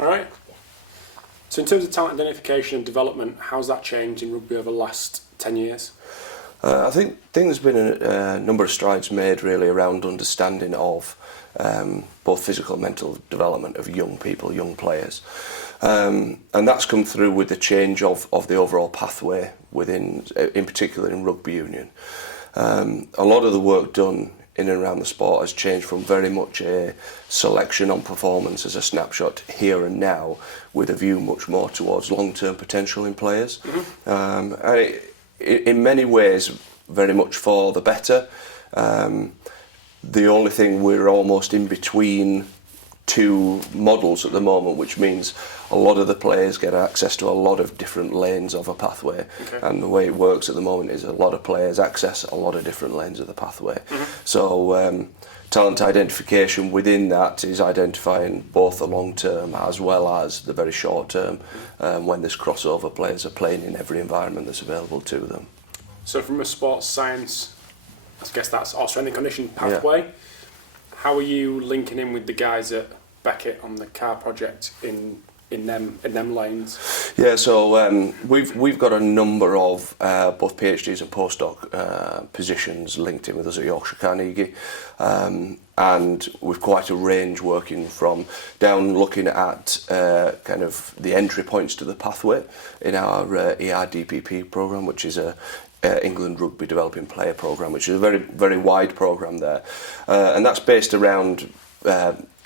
All right. So in terms of talent identification and development, how's that changed in rugby over the last 10 years? I think there's been a number of strides made really around understanding of both physical and mental development of young people, young players. And that's come through with the change of the overall pathway within, in particular in rugby union. A lot of the work done in and around the sport has changed from very much a selection on performance as a snapshot here and now, with a view much more towards long-term potential in players. And in many ways, very much for the better. The only thing, we're almost in between two models at the moment, which means a lot of the players get access to a lot of different lanes of a pathway. And the way it works at the moment is a lot of players access a lot of different lanes of the pathway. So talent identification within that is identifying both the long term as well as the very short term, when this crossover, players are playing in every environment that's available to them. So from a sports science, I guess that's our strength and conditioning pathway. How are you linking in with the guys at Beckett on the CARR project in them lanes? Yeah, so we've got a number of both PhDs and postdoc positions linked in with us at Yorkshire Carnegie, and we've quite a range working from down looking at kind of the entry points to the pathway in our ERDPP program, which is a England Rugby Developing Player Programme, which is a very, very wide programme there. And that's based around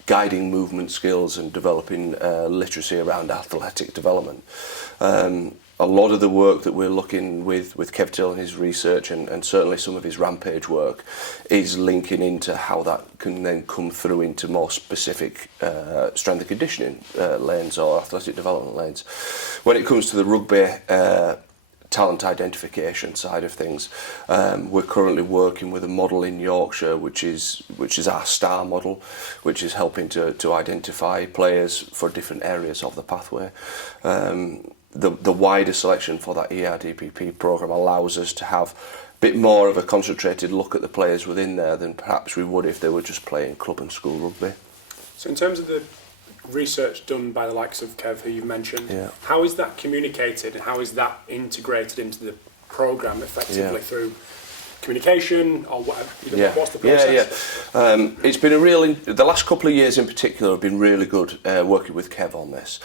guiding movement skills and developing literacy around athletic development. A lot of the work that we're looking with Kev Till and his research, and certainly some of his Rampage work, is linking into how that can then come through into more specific strength and conditioning lanes or athletic development lanes. When it comes to the rugby talent identification side of things, we're currently working with a model in Yorkshire which is our STAR model, which is helping to identify players for different areas of the pathway. The wider selection for that ERDPP programme allows us to have a bit more of a concentrated look at the players within there than perhaps we would if they were just playing club and school rugby. So in terms of the research done by the likes of Kev, who you've mentioned, how is that communicated and how is that integrated into the programme effectively through communication or whatever? What's the process? It's been the last couple of years in particular have been really good working with Kev on this.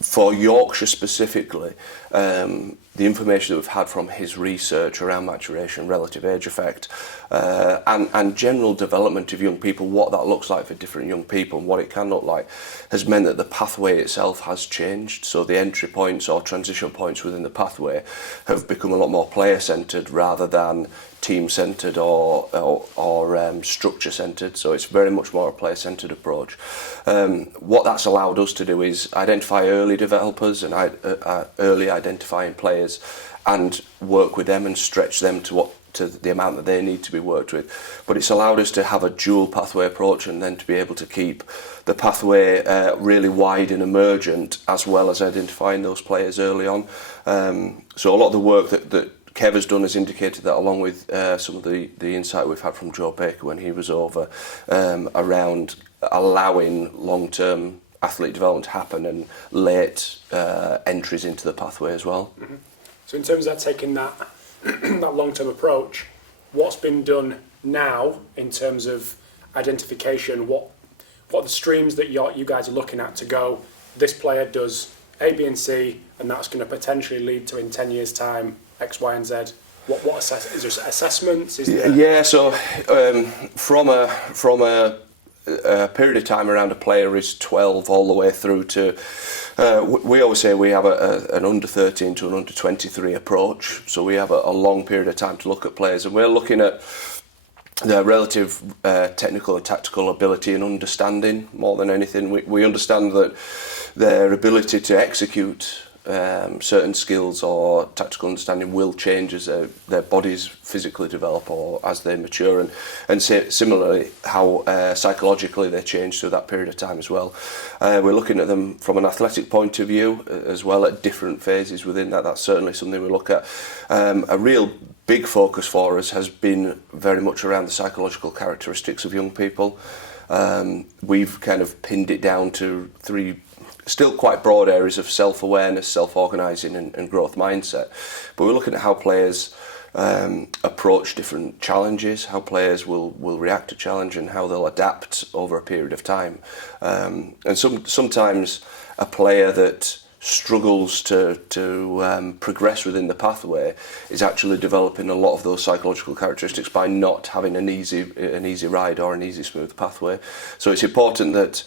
For Yorkshire specifically, the information that we've had from his research around maturation, relative age effect, and general development of young people, what that looks like for different young people and what it can look like, has meant that the pathway itself has changed. So the entry points or transition points within the pathway have become a lot more player-centred rather than team-centred or structure-centred. So it's very much more a player-centred approach. What that's allowed us to do is identify early developers and early identifying players and work with them and stretch them to the amount that they need to be worked with. But it's allowed us to have a dual pathway approach and then to be able to keep the pathway really wide and emergent, as well as identifying those players early on. So a lot of the work that Kev has done has indicated that, along with some of the insight we've had from Joe Baker when he was over, around allowing long-term athlete development to happen and late entries into the pathway as well. Mm-hmm. So in terms of that, taking that that long-term approach, what's been done now in terms of identification? What are the streams that you guys are looking at to go, this player does A, B and C, and that's going to potentially lead to, in 10 years' time, X, Y and Z? Is there assessments? So from a period of time around a player is 12 all the way through to, we always say we have an under 13 to an under 23 approach. So we have a long period of time to look at players, and we're looking at their relative technical and tactical ability and understanding more than anything. We understand that their ability to execute certain skills or tactical understanding will change as their bodies physically develop or as they mature, and similarly how psychologically they change through that period of time as well. We're looking at them from an athletic point of view as well at different phases within that. That's certainly something we look at. A real big focus for us has been very much around the psychological characteristics of young people. We've kind of pinned it down to 3 still quite broad areas of self-awareness, self-organising and growth mindset. But we're looking at how players approach different challenges, how players will react to challenge and how they'll adapt over a period of time. And sometimes a player that struggles to progress within the pathway is actually developing a lot of those psychological characteristics by not having an easy ride or an easy smooth pathway. So it's important that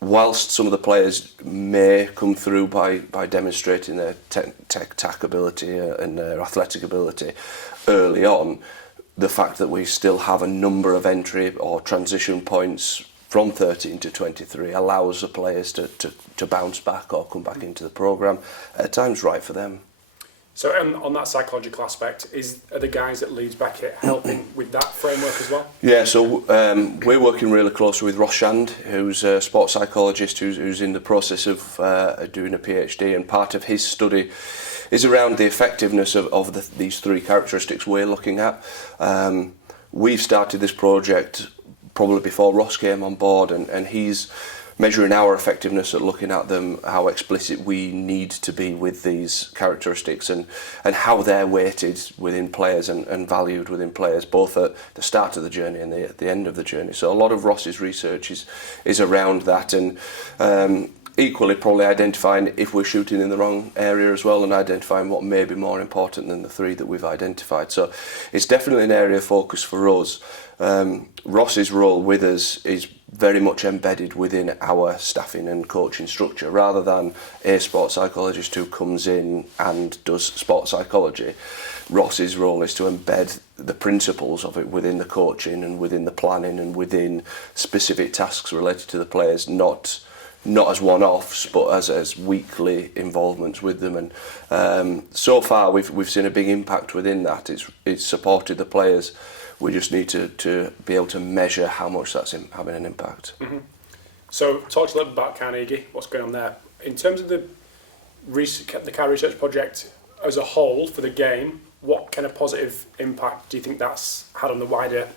whilst some of the players may come through by demonstrating their tech ability and their athletic ability early on, the fact that we still have a number of entry or transition points from 13 to 23 allows the players to bounce back or come back into the programme at times right for them. So on that psychological aspect, are the guys at Leeds Beckett helping with that framework as well? Yeah, so we're working really closely with Ross Shand, who's a sports psychologist who's in the process of doing a PhD, and part of his study is around the effectiveness of these 3 characteristics we're looking at. We've started this project probably before Ross came on board, and he's measuring our effectiveness at looking at them, how explicit we need to be with these characteristics and how they're weighted within players and valued within players, both at the start of the journey and at the end of the journey. So a lot of Ross's research is around that, and equally probably identifying if we're shooting in the wrong area as well, and identifying what may be more important than the 3 that we've identified. So it's definitely an area of focus for us. Ross's role with us is very much embedded within our staffing and coaching structure, rather than a sports psychologist who comes in and does sports psychology. Ross's role is to embed the principles of it within the coaching and within the planning and within specific tasks related to the players, not as one-offs, but as weekly involvements with them. And so far we've seen a big impact within that. It's supported the players. We just need to be able to measure how much that's having an impact. Mm-hmm. So talk to us a little bit about Carnegie, what's going on there. In terms of the CARR research project as a whole for the game, what kind of positive impact do you think that's had on the wider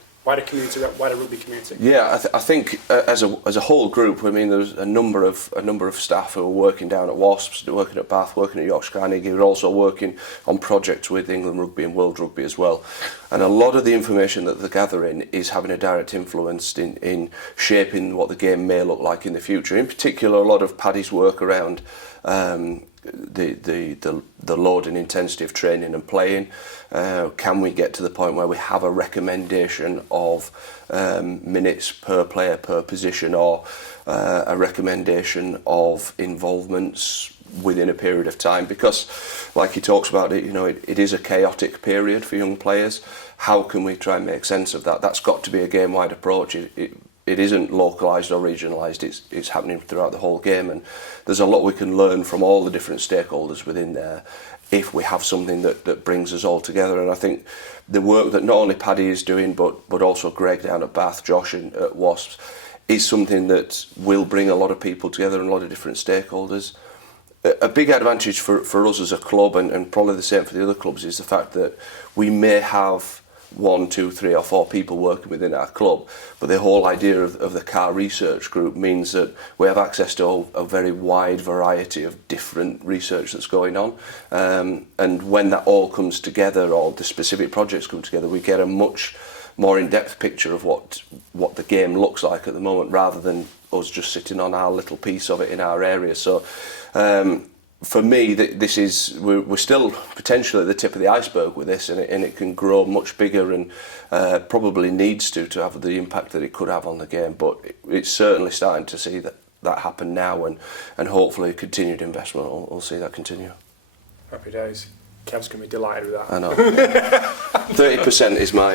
community, wider rugby community? Yeah, I think as a whole group, I mean, there's a number of staff who are working down at Wasps, working at Bath, working at Yorkshire Carnegie, who are also working on projects with England Rugby and World Rugby as well. And a lot of the information that they're gathering is having a direct influence in shaping what the game may look like in the future. In particular, a lot of Paddy's work around the load and intensity of training and playing. Can we get to the point where we have a recommendation of minutes per player per position, or a recommendation of involvements within a period of time? Because, like he talks about it, it is a chaotic period for young players. How can we try and make sense of that? That's got to be a game-wide approach. It isn't localised or regionalised, it's happening throughout the whole game, and there's a lot we can learn from all the different stakeholders within there if we have something that brings us all together. And I think the work that not only Paddy is doing but also Greg down at Bath, Josh at Wasps, is something that will bring a lot of people together and a lot of different stakeholders. A big advantage for us as a club, and probably the same for the other clubs, is the fact that we may have 1, 2, 3 or 4 people working within our club, but the whole idea of the CARR research group means that we have access to a very wide variety of different research that's going on, and when that all comes together, or the specific projects come together, we get a much more in-depth picture of what the game looks like at the moment, rather than us just sitting on our little piece of it in our area. So for me, we're still potentially at the tip of the iceberg with this, and it can grow much bigger, and probably needs to have the impact that it could have on the game. But it's certainly starting to see that happen now, and hopefully continued investment will see that continue. Happy days. Kev's going to be delighted with that. I know. 30% is my